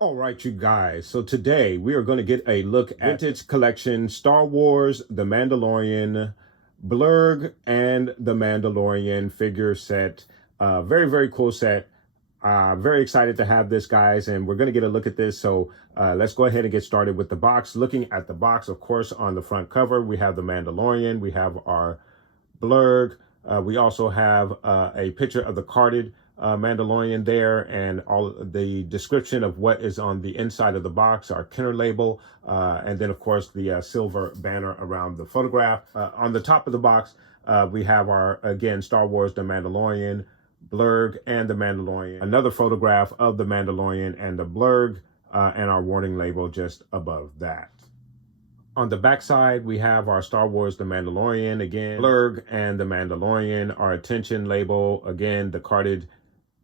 All right, you guys. So today we are going to get a look at vintage collection Star Wars, The Mandalorian, BLURRG and The Mandalorian figure set. Very, very cool set. Very excited to have this, guys, and we're going to get a look at this. So let's go ahead and get started with the box. Looking at the box, of course, on the front cover, we have The Mandalorian. We have our BLURRG. We also have a picture of the carded Mandalorian there, and all the description of what is on the inside of the box, our Kenner label, and then of course the silver banner around the photograph. On the top of the box, we have our, again, Star Wars, The Mandalorian, BLURRG and The Mandalorian, another photograph of the Mandalorian and the BLURRG, and our warning label just above that. On the back side, we have our Star Wars, The Mandalorian, again, BLURRG and The Mandalorian, our attention label, again, the carded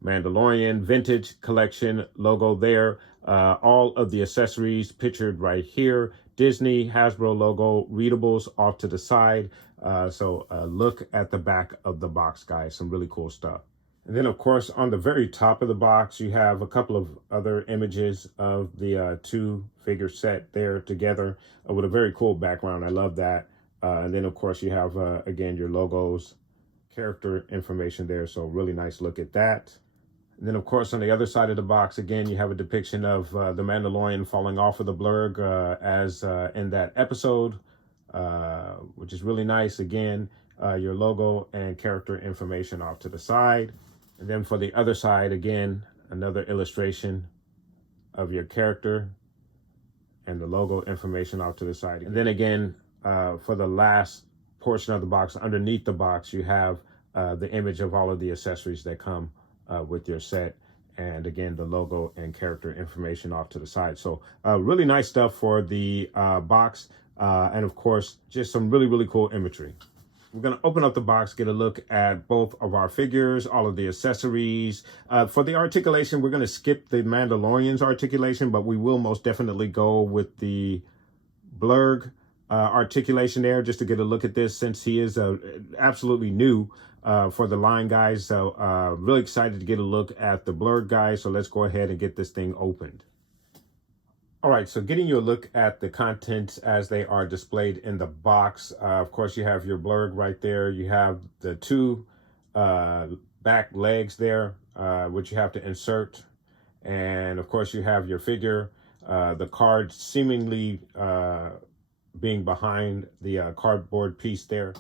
Mandalorian vintage collection logo there. All of the accessories pictured right here. Disney, Hasbro logo, readables off to the side. So look at the back of the box, guys. Some really cool stuff. And then, of course, on the very top of the box, you have a couple of other images of the two figure set there together with a very cool background. I love that. And then, of course, you have, again, your logos, character information there. So really nice look at that. And then, of course, on the other side of the box, again, you have a depiction of the Mandalorian falling off of the BLURRG as in that episode, which is really nice. Again, your logo and character information off to the side. And then for the other side, again, another illustration of your character and the logo information off to the side. And then again, for the last portion of the box, underneath the box, you have the image of all of the accessories that come with your set, and again the logo and character information off to the side. So really nice stuff for the box, and of course just some really cool imagery. We're going to open up the box, get a look at both of our figures, all of the accessories. For the articulation, we're going to skip the Mandalorian's articulation, but we will most definitely go with the BLURRG articulation there, just to get a look at this, since he is absolutely new for the line, guys. So really excited to get a look at the BLURRG, guys. So let's go ahead and get this thing opened. All right, so getting you a look at the contents as they are displayed in the box. Of course, you have your BLURRG right there. You have the two back legs there, which you have to insert. And of course, you have your figure, the card seemingly being behind the cardboard piece there,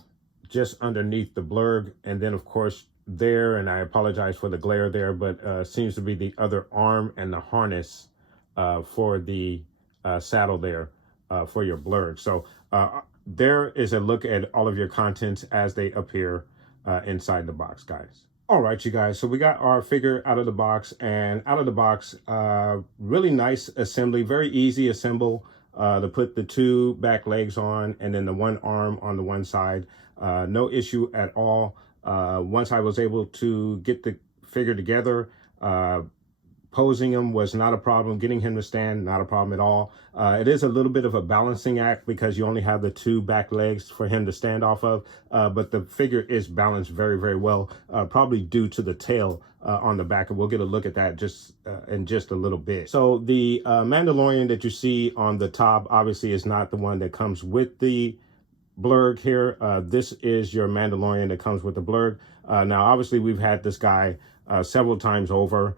just underneath the BLURRG. And then, of course, there, and I apologize for the glare there, but seems to be the other arm and the harness for the saddle there for your BLURRG. So there is a look at all of your contents as they appear inside the box, guys. All right, you guys, so we got our figure out of the box, and out of the box, really nice assembly, very easy assemble to put the two back legs on, and then the one arm on the one side. No issue at all. Once I was able to get the figure together, posing him was not a problem. Getting him to stand, not a problem at all. It is a little bit of a balancing act because you only have the two back legs for him to stand off of, but the figure is balanced very well, probably due to the tail on the back, and we'll get a look at that just in just a little bit. So the Mandalorian that you see on the top obviously is not the one that comes with the BLURRG here. This is your Mandalorian that comes with the BLURRG. Now, obviously, we've had this guy several times over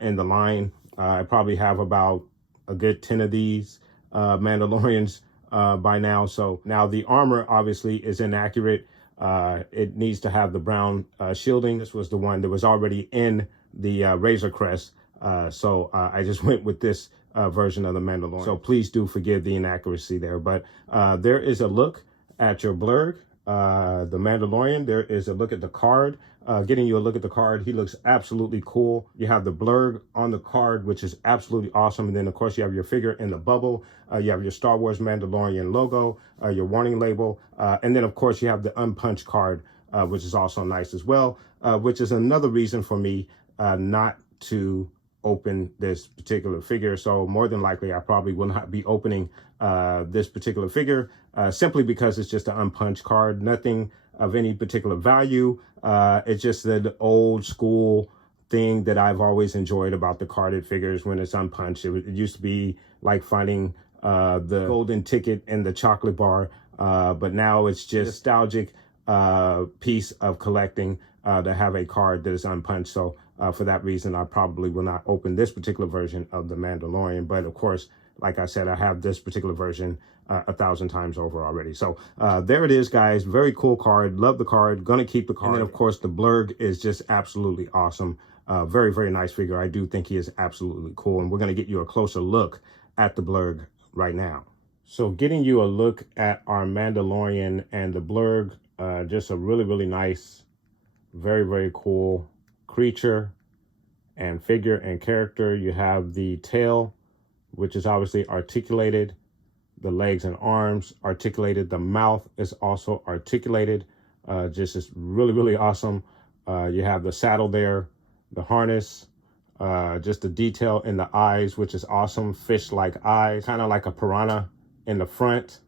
in the line. I probably have about a good 10 of these Mandalorians by now. So now the armor obviously is inaccurate. It needs to have the brown shielding. This was the one that was already in the Razor Crest. So I just went with this version of the Mandalorian. So please do forgive the inaccuracy there. But there is a look at your BLURRG, the Mandalorian. There is a look at the card. getting you a look at the card. He looks absolutely cool. You have the BLURRG on the card, which is absolutely awesome. And then, of course, you have your figure in the bubble. You have your Star Wars Mandalorian logo, your warning label. And then, of course, you have the unpunched card, which is also nice as well, which is another reason for me not to open this particular figure. So more than likely, I probably will not be opening this particular figure simply because it's just an unpunched card. Nothing of any particular value. It's just the old school thing that I've always enjoyed about the carded figures when it's unpunched. It used to be like finding the golden ticket in the chocolate bar, but now it's just nostalgic piece of collecting to have a card that is unpunched. So for that reason, I probably will not open this particular version of the Mandalorian. But of course, like I said, I have this particular version 1,000 times over already. So there it is, guys. Very cool card. Love the card. Gonna keep the card. And then, of course, the BLURRG is just absolutely awesome. Very, very nice figure. I do think he is absolutely cool. And we're going to get you a closer look at the BLURRG right now. So getting you a look at our Mandalorian and the BLURRG, just a really, really nice, very, very cool creature and figure and character. You have the tail, which is obviously articulated. The legs and arms articulated. The mouth is also articulated. Just is really, really awesome. You have the saddle there, the harness, just the detail in the eyes, which is awesome. Fish-like eyes, kind of like a piranha in the front,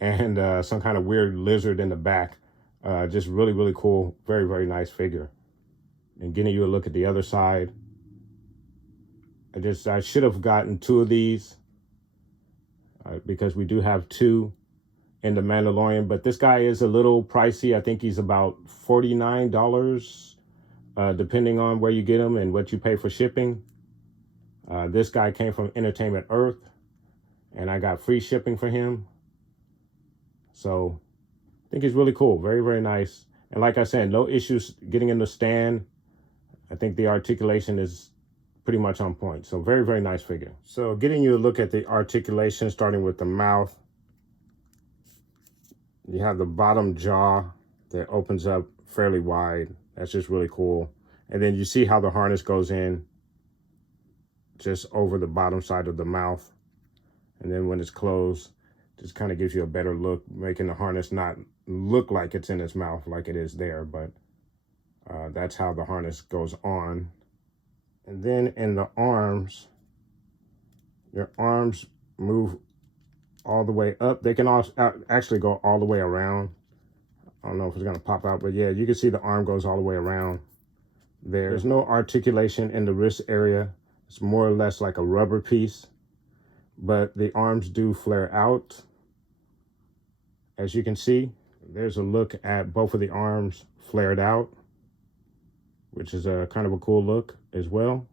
and some kind of weird lizard in the back. Just really, really cool. Very, very nice figure. And getting you a look at the other side. I should have gotten 2 of these because we do have 2 in the Mandalorian, but this guy is a little pricey. I think he's about $49, depending on where you get him and what you pay for shipping. This guy came from Entertainment Earth, and I got free shipping for him. So I think he's really cool. Very, very nice. And like I said, no issues getting in the stand. I think the articulation is pretty much on point. So very, very nice figure. So getting you a look at the articulation, starting with the mouth. You have the bottom jaw that opens up fairly wide. That's just really cool. And then you see how the harness goes in just over the bottom side of the mouth. And then when it's closed, just kind of gives you a better look, making the harness not look like it's in its mouth like it is there. But that's how the harness goes on. And then in the arms, your arms move all the way up. They can also actually go all the way around. I don't know if it's going to pop out, but yeah, you can see the arm goes all the way around there. There's no articulation in the wrist area. It's more or less like a rubber piece, but the arms do flare out. As you can see, there's a look at both of the arms flared out, which is a kind of a cool look as well.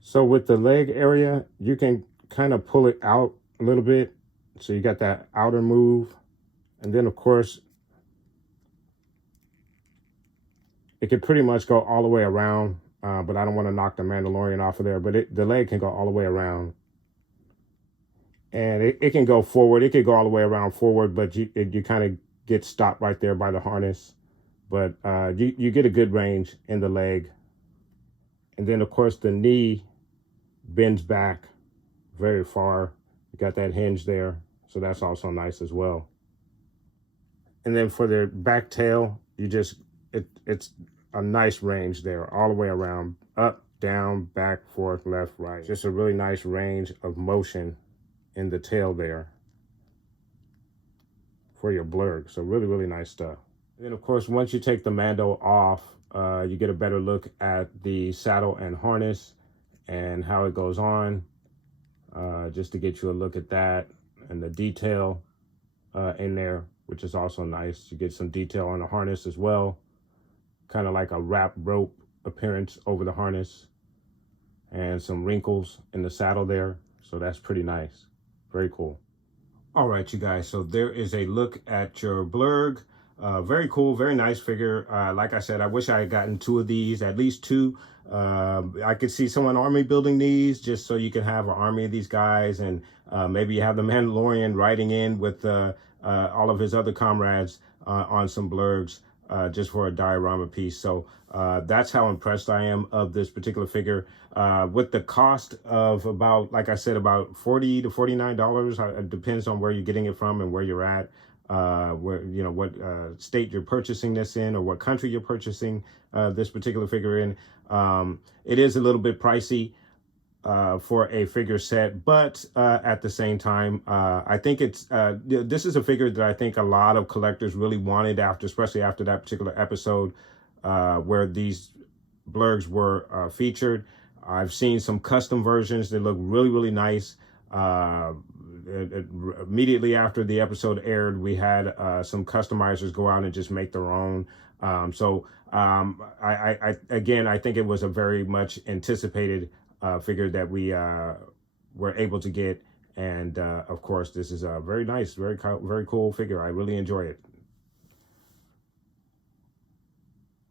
So with the leg area, you can kind of pull it out a little bit. So you got that outer move. And then of course, it could pretty much go all the way around, but I don't want to knock the Mandalorian off of there, but the leg can go all the way around. And it can go forward. It could go all the way around forward, but you kind of get stopped right there by the harness. But you get a good range in the leg. And then, of course, the knee bends back very far. You got that hinge there, so that's also nice as well. And then for the back tail, it's a nice range there, all the way around, up, down, back, forth, left, right. Just a really nice range of motion in the tail there for your BLURRG. So really, really nice stuff. And then, of course, once you take the Mando off, you get a better look at the saddle and harness and how it goes on, just to get you a look at that and the detail in there, which is also nice. You get some detail on the harness as well, kind of like a wrap rope appearance over the harness and some wrinkles in the saddle there. So that's pretty nice. Very cool. All right, you guys. So there is a look at your BLURRG. Very cool, very nice figure. Like I said, I wish I had gotten 2 of these, at least 2. I could see someone army building these just so you can have an army of these guys, and maybe you have the Mandalorian riding in with all of his other comrades on some BLURRGs. just for a diorama piece. So that's how impressed I am of this particular figure. With the cost of about, like I said, about $40 to $49. It depends on where you're getting it from and where you're at. Where, you know, what state you're purchasing this in, or what country you're purchasing this particular figure in. It is a little bit pricey for a figure set, but at the same time, I think it's this is a figure that I think a lot of collectors really wanted after, especially after that particular episode where these blurgs were featured. I've seen some custom versions that look really, really nice. Immediately after the episode aired, we had some customizers go out and just make their own. Again, I think it was a very much anticipated figure that we were able to get. And of course, this is a very nice, very cool figure. I really enjoy it.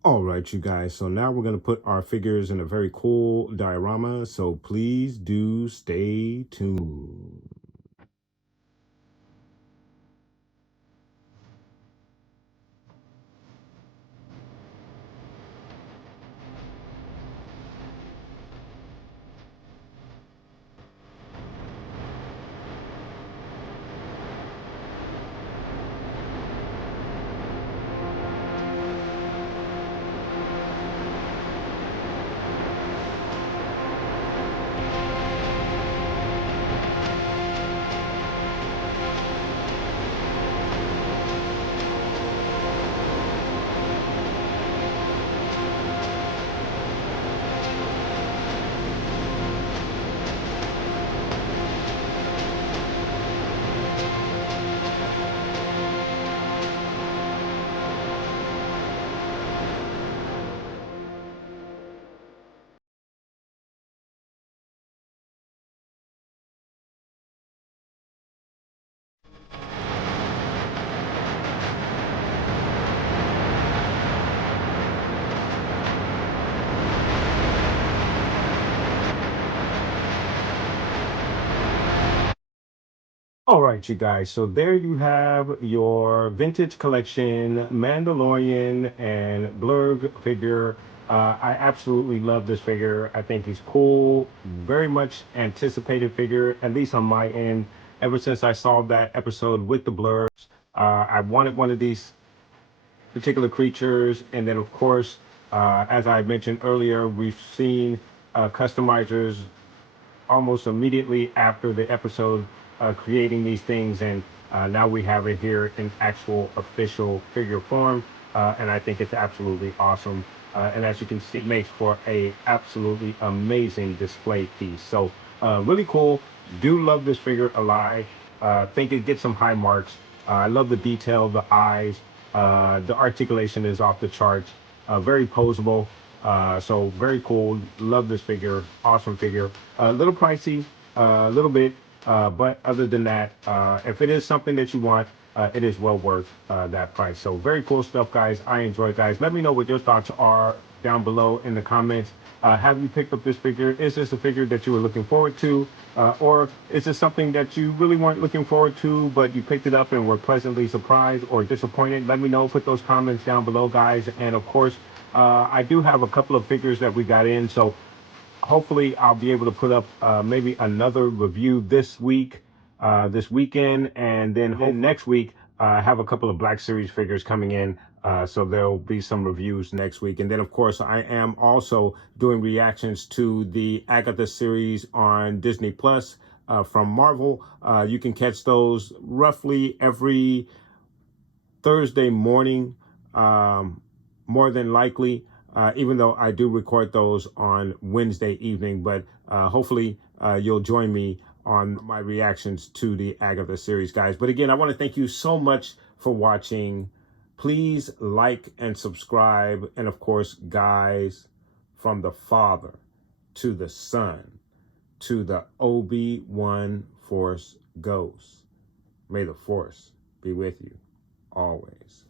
All right, you guys. So now we're going to put our figures in a very cool diorama. So please do stay tuned. All right, you guys. So there you have your vintage collection Mandalorian and BLURRG figure. I absolutely love this figure. I think he's cool. Very much anticipated figure, at least on my end. Ever since I saw that episode with the blurs, I wanted one of these particular creatures. And then, of course, as I mentioned earlier, we've seen customizers almost immediately after the episode creating these things, and now we have it here in actual official figure form, and I think it's absolutely awesome. And as you can see, it makes for a absolutely amazing display piece. So really cool. Do love this figure alive. Think it gets some high marks. I love the detail, the eyes, the articulation is off the charts. Very posable. So very cool. Love this figure. Awesome figure. A little pricey, a little bit, but other than that, if it is something that you want, it is well worth that price. So very cool stuff, guys. I enjoy it, guys. Let me know what your thoughts are down below in the comments. Have you picked up this figure? Is this a figure that you were looking forward to? Or is this something that you really weren't looking forward to, but you picked it up and were pleasantly surprised or disappointed? Let me know. Put those comments down below, guys. And of course, I do have a couple of figures that we got in. So hopefully I'll be able to put up maybe another review this week, this weekend, and then next week I have a couple of Black Series figures coming in. So there'll be some reviews next week. And then, of course, I am also doing reactions to the Agatha series on Disney Plus from Marvel. You can catch those roughly every Thursday morning, more than likely, even though I do record those on Wednesday evening. But hopefully you'll join me on my reactions to the Agatha series, guys. But again, I want to thank you so much for watching. Please like and subscribe. And of course, guys, from the Father to the Son to the Obi-Wan Force Ghost, may the Force be with you always.